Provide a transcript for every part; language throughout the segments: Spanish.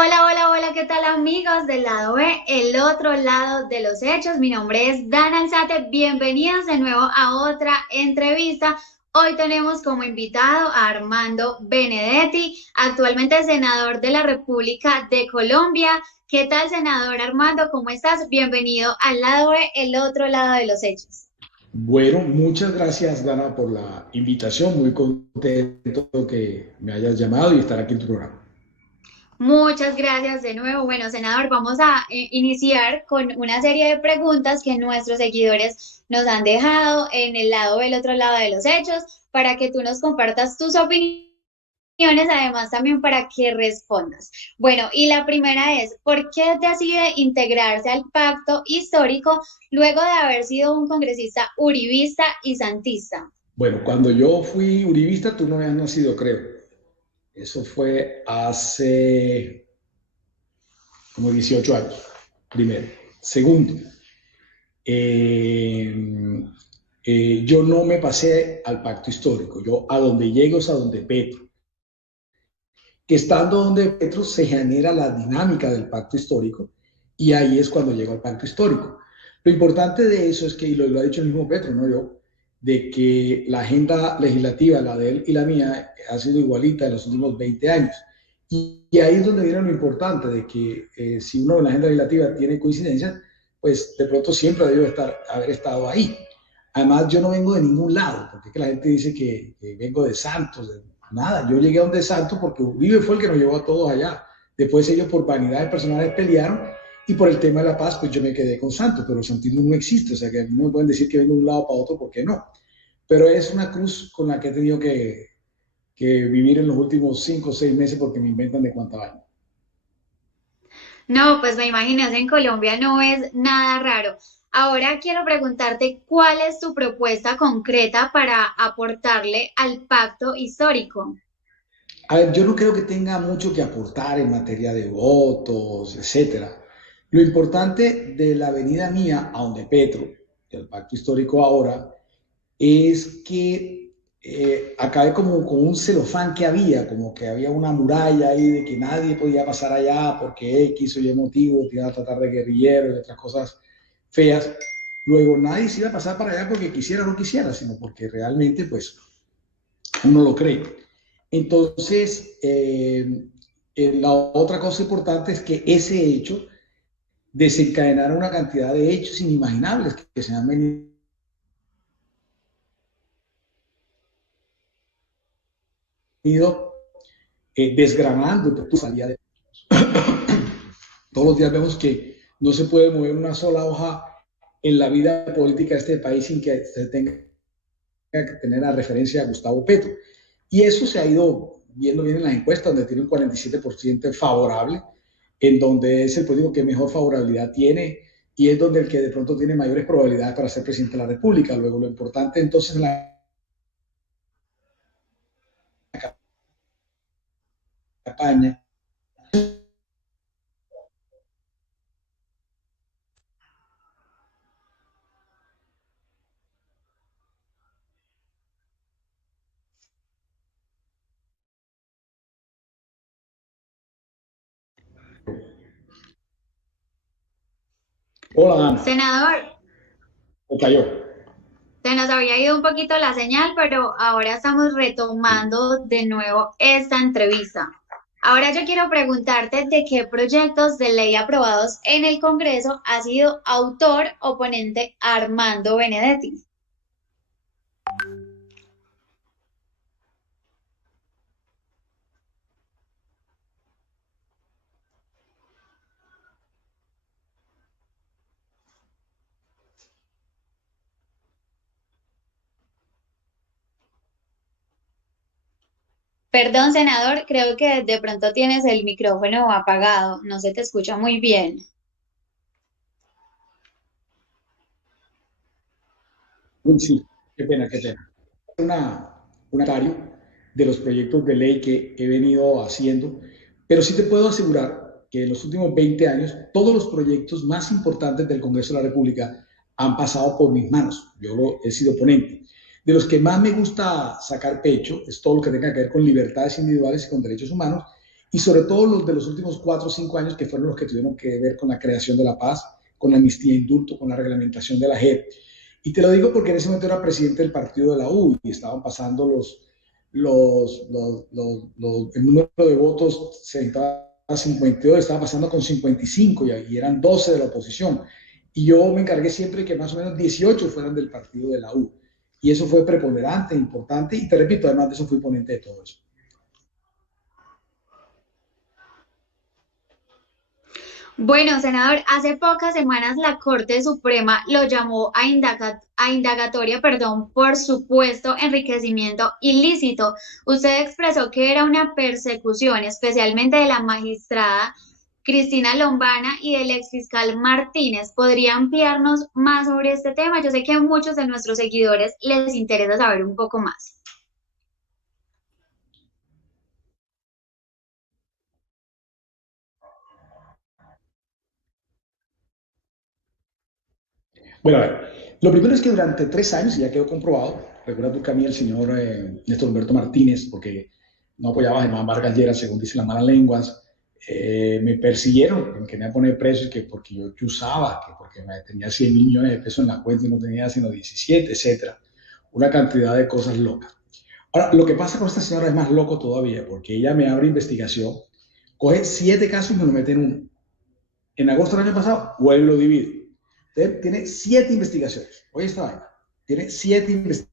Hola, hola, hola, ¿qué tal amigos del lado B, el otro lado de los hechos? Mi nombre es Dana Alzate, bienvenidos de nuevo a otra entrevista. Hoy tenemos como invitado a Armando Benedetti, actualmente senador de la República de Colombia. ¿Qué tal, senador Armando? ¿Cómo estás? Bienvenido al lado B, el otro lado de los hechos. Bueno, muchas gracias, Dana, por la invitación. Muy contento que me hayas llamado y estar aquí en tu programa. Muchas gracias de nuevo. Bueno, senador, vamos a iniciar con una serie de preguntas que nuestros seguidores nos han dejado en el lado del otro lado de los hechos para que tú nos compartas tus opiniones, además también para que respondas. Bueno, y la primera es, ¿por qué decide integrarse al pacto histórico luego de haber sido un congresista uribista y santista? Bueno, cuando yo fui uribista, tú no habías nacido, creo. Eso fue hace como 18 años, primero. Segundo, eh, yo no me pasé al pacto histórico. Yo a donde llego es a donde Petro. Que estando donde Petro se genera la dinámica del pacto histórico y ahí es cuando llega el pacto histórico. Lo importante de eso es que, y lo ha dicho el mismo Petro, no yo, de que la agenda legislativa, la de él y la mía, ha sido igualita en los últimos 20 años. Y ahí es donde viene lo importante, de que si uno en la agenda legislativa tiene coincidencias, pues de pronto siempre debe haber estado ahí. Además, yo no vengo de ningún lado, porque es que la gente dice que vengo de Santos, nada, yo llegué a donde Santos porque Uribe fue el que nos llevó a todos allá. Después ellos por vanidades personales pelearon y por el tema de la paz, pues yo me quedé con Santos, pero el santismo no existe, o sea que a mí no me pueden decir que vengo de un lado para otro porque no. Pero es una cruz con la que he tenido que vivir en los últimos 5 o 6 meses porque me inventan de cuánta vaina. No, pues me imagino, en Colombia no es nada raro. Ahora quiero preguntarte cuál es tu propuesta concreta para aportarle al pacto histórico. A ver, yo no creo que tenga mucho que aportar en materia de votos, etcétera. Lo importante de la venida mía a donde Petro, del pacto histórico ahora, es que acabé como con un celofán que había, como que había una muralla ahí de que nadie podía pasar allá porque X o Y motivo, te iban a tratar de guerrillero y otras cosas feas. Luego nadie se iba a pasar para allá porque quisiera o no quisiera, sino porque realmente pues uno lo cree. Entonces, la otra cosa importante es que ese hecho desencadenara una cantidad de hechos inimaginables que se han venido desgranando tu salida de... Todos los días vemos que no se puede mover una sola hoja en la vida política de este país sin que se tenga que tener a referencia a Gustavo Petro. Y eso se ha ido viendo bien en las encuestas, donde tiene un 47% favorable, en donde es el político que mejor favorabilidad tiene y es donde el que de pronto tiene mayores probabilidades para ser presidente de la República. Luego, lo importante entonces en la campaña. Hola, Ana. Senador, O cayó. se nos había ido un poquito la señal, pero ahora estamos retomando de nuevo esta entrevista. Ahora yo quiero preguntarte de qué proyectos de ley aprobados en el Congreso ha sido autor o ponente Armando Benedetti. Perdón, senador, creo que de pronto tienes el micrófono apagado, no se te escucha muy bien. Sí, qué pena, qué pena. Un comentario de los proyectos de ley que he venido haciendo, pero sí te puedo asegurar que en los últimos 20 años todos los proyectos más importantes del Congreso de la República han pasado por mis manos. He sido ponente. De los que más me gusta sacar pecho es todo lo que tenga que ver con libertades individuales y con derechos humanos. y sobre todo los de los últimos 4 o 5 años, que fueron los que tuvieron que ver con la creación de la paz, con la amnistía e indulto, con la reglamentación de la JEP. Y te lo digo porque en ese momento era presidente del partido de la U y estaban pasando el número de votos se estaba a 52, estaba pasando con 55 y eran 12 de la oposición. Y yo me encargué siempre que más o menos 18 fueran del partido de la U. Y eso fue preponderante, importante, y te repito, además de eso fui ponente de todo eso. Bueno, senador, hace pocas semanas la Corte Suprema lo llamó a indagatoria, perdón, por supuesto enriquecimiento ilícito. Usted expresó que era una persecución, especialmente de la magistrada Cristina Lombana y del exfiscal Martínez. ¿Podría ampliarnos más sobre este tema? Yo sé que a muchos de nuestros seguidores les interesa saber un poco más. Bueno, a ver, lo primero es que durante 3 años, y ya quedó comprobado, recuerda tú que a mí el señor Néstor Humberto Martínez, porque no apoyaba a Germán Vargas Lleras, según dicen las malas lenguas, me persiguieron, que me iban a poner preso, y que porque yo usaba, que porque tenía 100 millones de pesos en la cuenta y no tenía sino 17, etcétera. Una cantidad de cosas locas. Ahora, lo que pasa con esta señora es más loco todavía, porque ella me abre investigación, coge 7 casos y me lo mete en uno. En agosto del año pasado, vuelve y lo divide. Entonces, tiene 7 investigaciones. Oye, esta vaina. Tiene 7 investigaciones.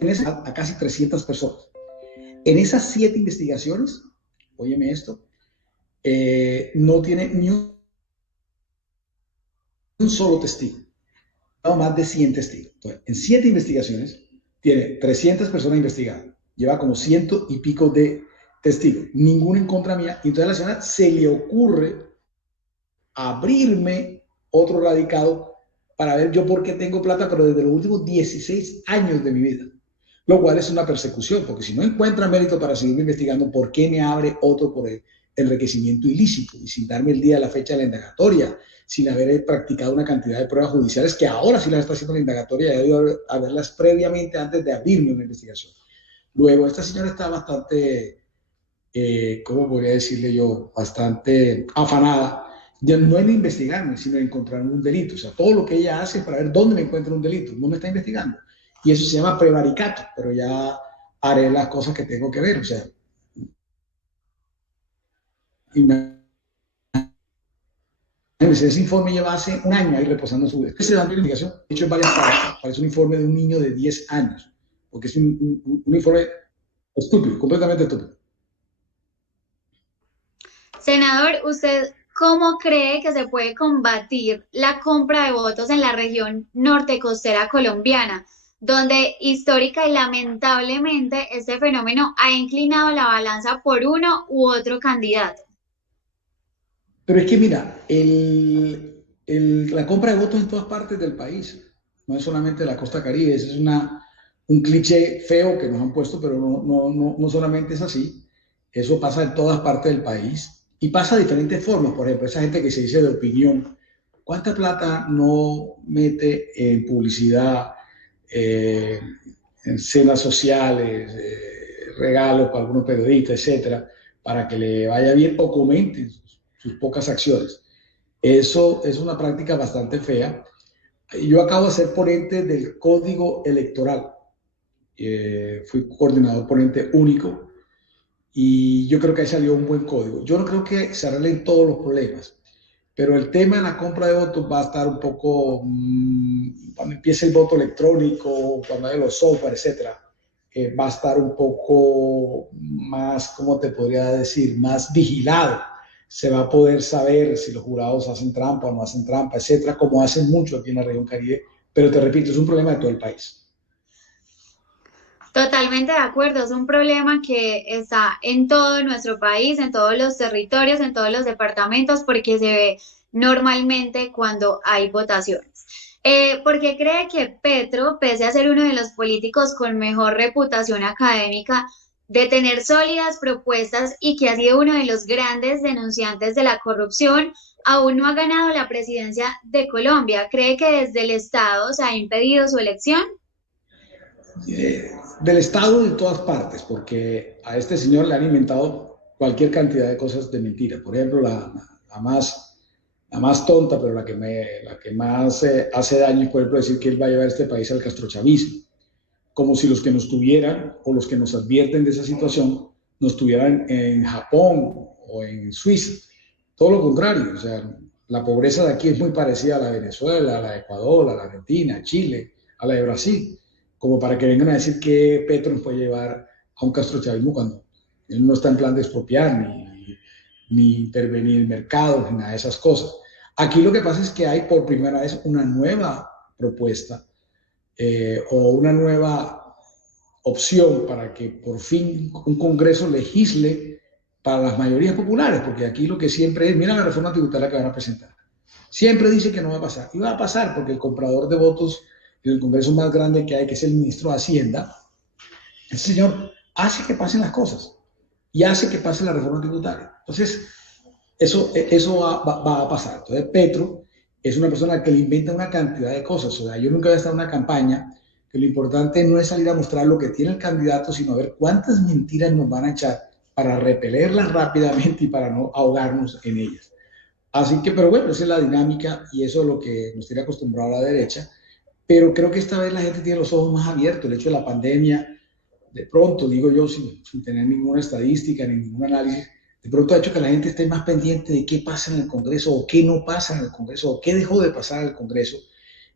Tienes a casi 300 personas. En esas 7 investigaciones, óyeme esto, no tiene ni un solo testigo. No más de 100 testigos. Entonces, en 7 investigaciones, tiene 300 personas investigadas. Lleva como 100 y pico de testigos. Ninguno en contra mía. Y entonces a la señora se le ocurre abrirme otro radicado para ver yo por qué tengo plata, pero desde los últimos 16 años de mi vida. Lo cual es una persecución, porque si no encuentra mérito para seguir investigando, ¿por qué me abre otro por el enriquecimiento ilícito? Y sin darme el día de la fecha de la indagatoria, sin haber practicado una cantidad de pruebas judiciales que ahora sí las está haciendo la indagatoria, ya debió haberlas previamente antes de abrirme una investigación. Luego, esta señora está bastante, ¿cómo podría decirle yo? Bastante afanada, ya no en investigarme, sino en encontrarme un delito. O sea, todo lo que ella hace es para ver dónde me encuentra un delito, no me está investigando. Y eso se llama prevaricato, pero ya haré las cosas que tengo que ver. O sea, ese informe lleva hace un año ahí reposando en su vida. Se da una investigación, hecho en varias partes, parece un informe de un niño de 10 años, porque es un informe estúpido, completamente estúpido. Senador, ¿usted cómo cree que se puede combatir la compra de votos en la región norte costera colombiana, donde histórica y lamentablemente este fenómeno ha inclinado la balanza por uno u otro candidato? Pero es que mira, la compra de votos en todas partes del país, no es solamente la costa Caribe, es un cliché feo que nos han puesto, pero no solamente es así, eso pasa en todas partes del país y pasa de diferentes formas. Por ejemplo, esa gente que se dice de opinión, ¿cuánta plata no mete en publicidad, en cenas sociales, regalos para algunos periodistas, etcétera, para que le vaya bien o comenten sus pocas acciones? Eso es una práctica bastante fea. Yo acabo de ser ponente del Código Electoral. Fui coordinador ponente único y yo creo que ahí salió un buen código. Yo no creo que se arreglen todos los problemas, pero el tema de la compra de votos va a estar un poco, cuando empiece el voto electrónico, cuando haya los software, etcétera, va a estar un poco más, ¿cómo te podría decir?, más vigilado. Se va a poder saber si los jurados hacen trampa o no hacen trampa, etcétera, como hacen mucho aquí en la región Caribe. Pero te repito, es un problema de todo el país. Totalmente de acuerdo, es un problema que está en todo nuestro país, en todos los territorios, en todos los departamentos, porque se ve normalmente cuando hay votaciones. ¿Por qué cree que Petro, pese a ser uno de los políticos con mejor reputación académica, de tener sólidas propuestas y que ha sido uno de los grandes denunciantes de la corrupción, aún no ha ganado la presidencia de Colombia? ¿Cree que desde el Estado se ha impedido su elección? Del Estado de todas partes, porque a este señor le han inventado cualquier cantidad de cosas de mentira. Por ejemplo, la más tonta, pero la que más hace daño es, por ejemplo, decir que él va a llevar este país al castrochavismo, como si los que nos tuvieran o los que nos advierten de esa situación nos tuvieran en Japón o en Suiza. Todo lo contrario, o sea, la pobreza de aquí es muy parecida a la de Venezuela, a la de Ecuador, a la de Argentina, a Chile, a la de Brasil, como para que vengan a decir que Petro nos puede llevar a un castrochavismo cuando él no está en plan de expropiar ni intervenir en mercados ni nada de esas cosas. Aquí lo que pasa es que hay por primera vez una nueva propuesta o una nueva opción para que por fin un Congreso legisle para las mayorías populares, porque aquí lo que siempre es, mira la reforma tributaria que van a presentar. Siempre dice que no va a pasar. Y va a pasar porque el comprador de votos en el Congreso más grande que hay, que es el ministro de Hacienda, ese señor hace que pasen las cosas y hace que pase la reforma tributaria. Entonces, eso va a pasar. Entonces, Petro es una persona que le inventa una cantidad de cosas. O sea, yo nunca había estado en una campaña que lo importante no es salir a mostrar lo que tiene el candidato, sino ver cuántas mentiras nos van a echar para repelerlas rápidamente y para no ahogarnos en ellas. Así que, pero bueno, esa es la dinámica y eso es lo que nos tiene acostumbrado a la derecha. Pero creo que esta vez la gente tiene los ojos más abiertos. El hecho de la pandemia, de pronto, digo yo, sin tener ninguna estadística ni ningún análisis, de pronto ha hecho que la gente esté más pendiente de qué pasa en el Congreso o qué no pasa en el Congreso o qué dejó de pasar en el Congreso.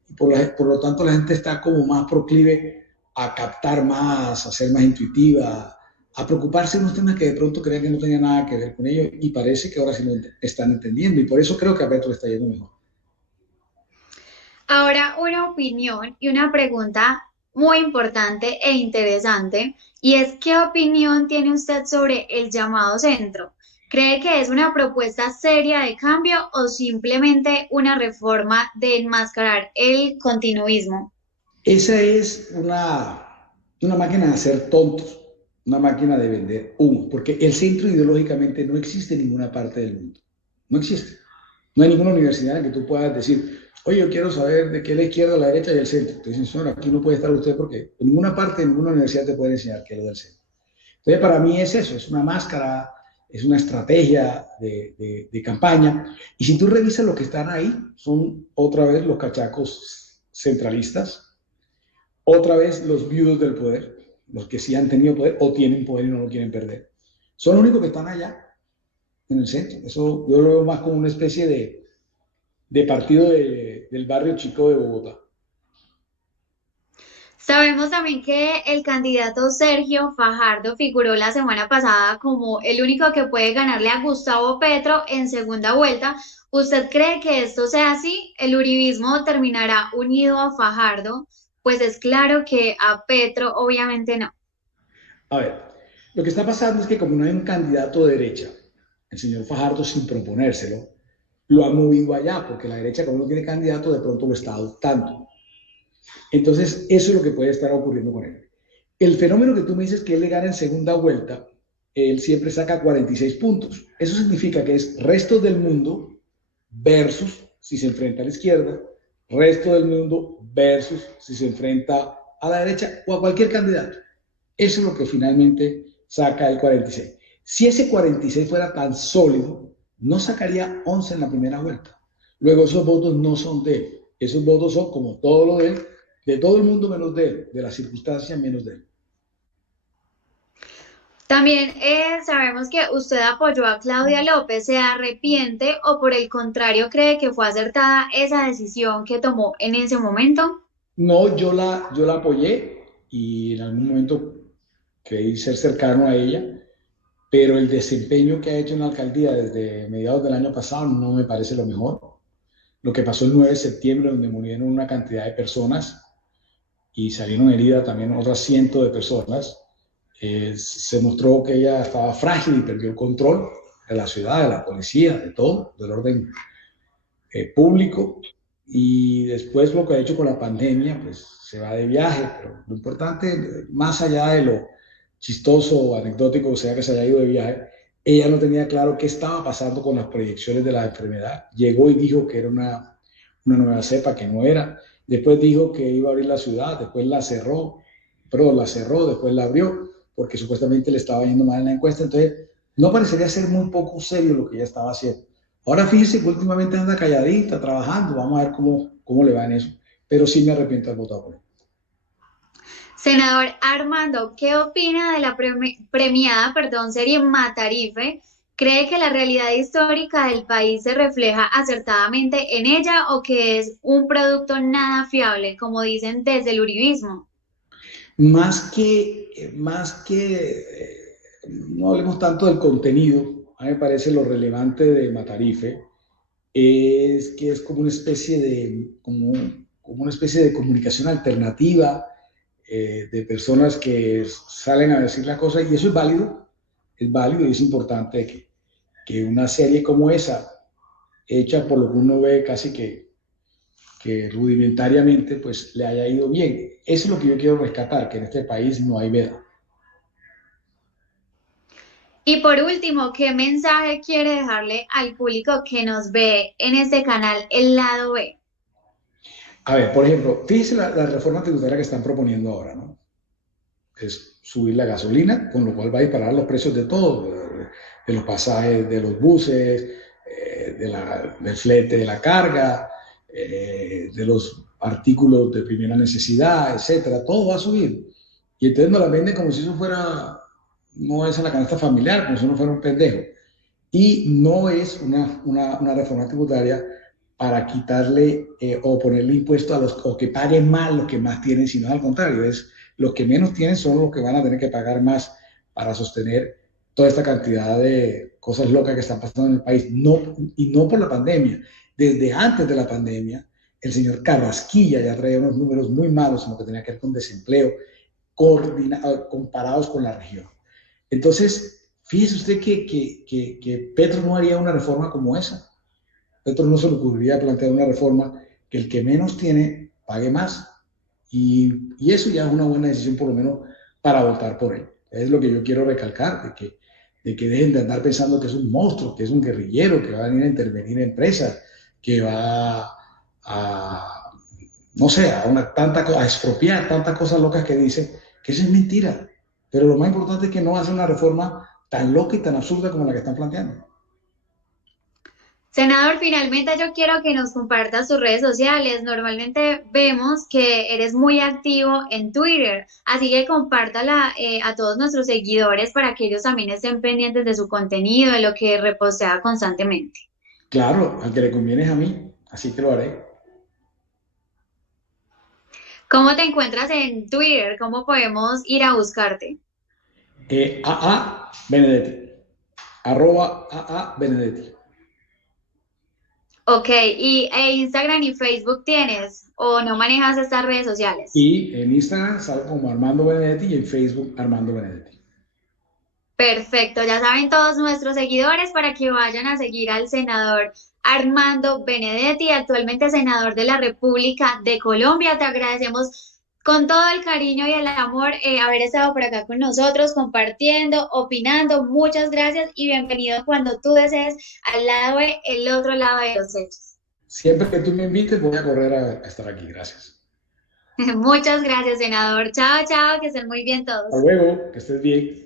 Y por lo tanto la gente está como más proclive a captar más, a ser más intuitiva, a preocuparse de unos temas que de pronto creían que no tenían nada que ver con ellos y parece que ahora sí lo están entendiendo y por eso creo que a Petro le está yendo mejor. Ahora, una opinión y una pregunta muy importante e interesante, y es, ¿qué opinión tiene usted sobre el llamado centro? ¿Cree que es una propuesta seria de cambio o simplemente una reforma de enmascarar el continuismo? Esa es una máquina de hacer tontos, una máquina de vender humo, porque el centro ideológicamente no existe en ninguna parte del mundo. No existe. No hay ninguna universidad en que tú puedas decir, oye, yo quiero saber de qué es la izquierda, la derecha y el centro. Te dicen, señor, aquí no puede estar usted porque en ninguna parte, en ninguna universidad te puede enseñar qué es lo del centro. Entonces, para mí es eso, es una máscara, es una estrategia de campaña. Y si tú revisas lo que están ahí, son otra vez los cachacos centralistas, otra vez los viudos del poder, los que sí han tenido poder o tienen poder y no lo quieren perder. Son los únicos que están allá, en el centro. Eso yo lo veo más como una especie de partido del barrio chico de Bogotá. Sabemos también que el candidato Sergio Fajardo figuró la semana pasada como el único que puede ganarle a Gustavo Petro en segunda vuelta. ¿Usted cree que esto sea así? ¿El uribismo terminará unido a Fajardo? Pues es claro que a Petro obviamente no. A ver, lo que está pasando es que como no hay un candidato de derecha, el señor Fajardo sin proponérselo, lo ha movido allá, porque la derecha como no tiene candidato, de pronto lo está adoptando. Entonces, eso es lo que puede estar ocurriendo con él. El fenómeno que tú me dices que él le gana en segunda vuelta, él siempre saca 46 puntos. Eso significa que es resto del mundo versus si se enfrenta a la izquierda, resto del mundo versus si se enfrenta a la derecha o a cualquier candidato. Eso es lo que finalmente saca el 46. Si ese 46 fuera tan sólido, no sacaría 11 en la primera vuelta. Luego esos votos no son de él. Esos votos son como todo lo de todo el mundo menos de él, de las circunstancias menos de él. También sabemos que usted apoyó a Claudia López. ¿Se arrepiente o por el contrario cree que fue acertada esa decisión que tomó en ese momento? No, yo la apoyé y en algún momento creí ser cercano a ella, pero el desempeño que ha hecho en la alcaldía desde mediados del año pasado no me parece lo mejor. Lo que pasó el 9 de septiembre, donde murieron una cantidad de personas y salieron heridas también otras cientos de personas, se mostró que ella estaba frágil y perdió el control de la ciudad, de la policía, de todo, del orden público. Y después lo que ha hecho con la pandemia, pues se va de viaje, pero lo importante, más allá de lo chistoso o anecdótico o sea que se haya ido de viaje, ella no tenía claro qué estaba pasando con las proyecciones de la enfermedad. Llegó y dijo que era una nueva cepa, que no era. Después dijo que iba a abrir la ciudad, después la cerró. pero la cerró, después la abrió, porque supuestamente le estaba yendo mal en la encuesta. Entonces, no parecería ser muy poco serio lo que ella estaba haciendo. Ahora fíjese que últimamente anda calladita, trabajando, vamos a ver cómo le va en eso. Pero sí me arrepiento de votar por él. Senador Armando, ¿qué opina de la premiada, serie Matarife? ¿Cree que la realidad histórica del país se refleja acertadamente en ella o que es un producto nada fiable, como dicen desde el uribismo? No hablemos tanto del contenido, a mí me parece lo relevante de Matarife es que es como como una especie de comunicación alternativa de personas que salen a decir las cosas y eso es válido y es importante que una serie como esa, hecha por lo que uno ve casi que rudimentariamente, pues le haya ido bien. Eso es lo que yo quiero rescatar, que en este país no hay veda. Y por último, ¿qué mensaje quiere dejarle al público que nos ve en este canal, El Lado B? A ver, por ejemplo, fíjese la reforma tributaria que están proponiendo ahora, ¿no? Es subir la gasolina, con lo cual va a disparar los precios de todo, de los pasajes, de los buses, del flete de la carga, de los artículos de primera necesidad, etcétera, todo va a subir. Y entonces nos la venden como si eso fuera, no es en la canasta familiar, como si uno fuera un pendejo. Y no es una reforma tributaria para quitarle o ponerle impuesto a los o que paguen más los que más tienen, sino al contrario, es los que menos tienen son los que van a tener que pagar más para sostener toda esta cantidad de cosas locas que están pasando en el país. No, y no por la pandemia. Desde antes de la pandemia, el señor Carrasquilla ya traía unos números muy malos en lo que tenía que ver con desempleo, comparados con la región. Entonces, fíjese usted que Petro no haría una reforma como esa. Petro no se le ocurriría plantear una reforma que el que menos tiene pague más. Y eso ya es una buena decisión, por lo menos, para votar por él. Es lo que yo quiero recalcar, de que dejen de andar pensando que es un monstruo, que es un guerrillero, que va a venir a intervenir en empresas, que va a no sé, a expropiar tantas cosas locas que dice, que eso es mentira. Pero lo más importante es que no hace una reforma tan loca y tan absurda como la que están planteando. Senador, finalmente yo quiero que nos compartas tus redes sociales. Normalmente vemos que eres muy activo en Twitter, así que compártala a todos nuestros seguidores para que ellos también estén pendientes de su contenido, de lo que repostea constantemente. Claro, al que le conviene es a mí, así que lo haré. ¿Cómo te encuentras en Twitter? ¿Cómo podemos ir a buscarte? AA Benedetti, @AA Benedetti. Ok, ¿y Instagram y Facebook tienes o no manejas estas redes sociales? Y en Instagram salgo como Armando Benedetti y en Facebook Armando Benedetti. Perfecto, ya saben todos nuestros seguidores para que vayan a seguir al senador Armando Benedetti, actualmente senador de la República de Colombia. Te agradecemos con todo el cariño y el amor haber estado por acá con nosotros, compartiendo, opinando. Muchas gracias y bienvenido cuando tú desees al lado de, el otro lado de los hechos. Siempre que tú me invites voy a correr a estar aquí. Gracias. Muchas gracias, senador. Chao, chao, que estén muy bien Hasta todos. luego, que estés bien.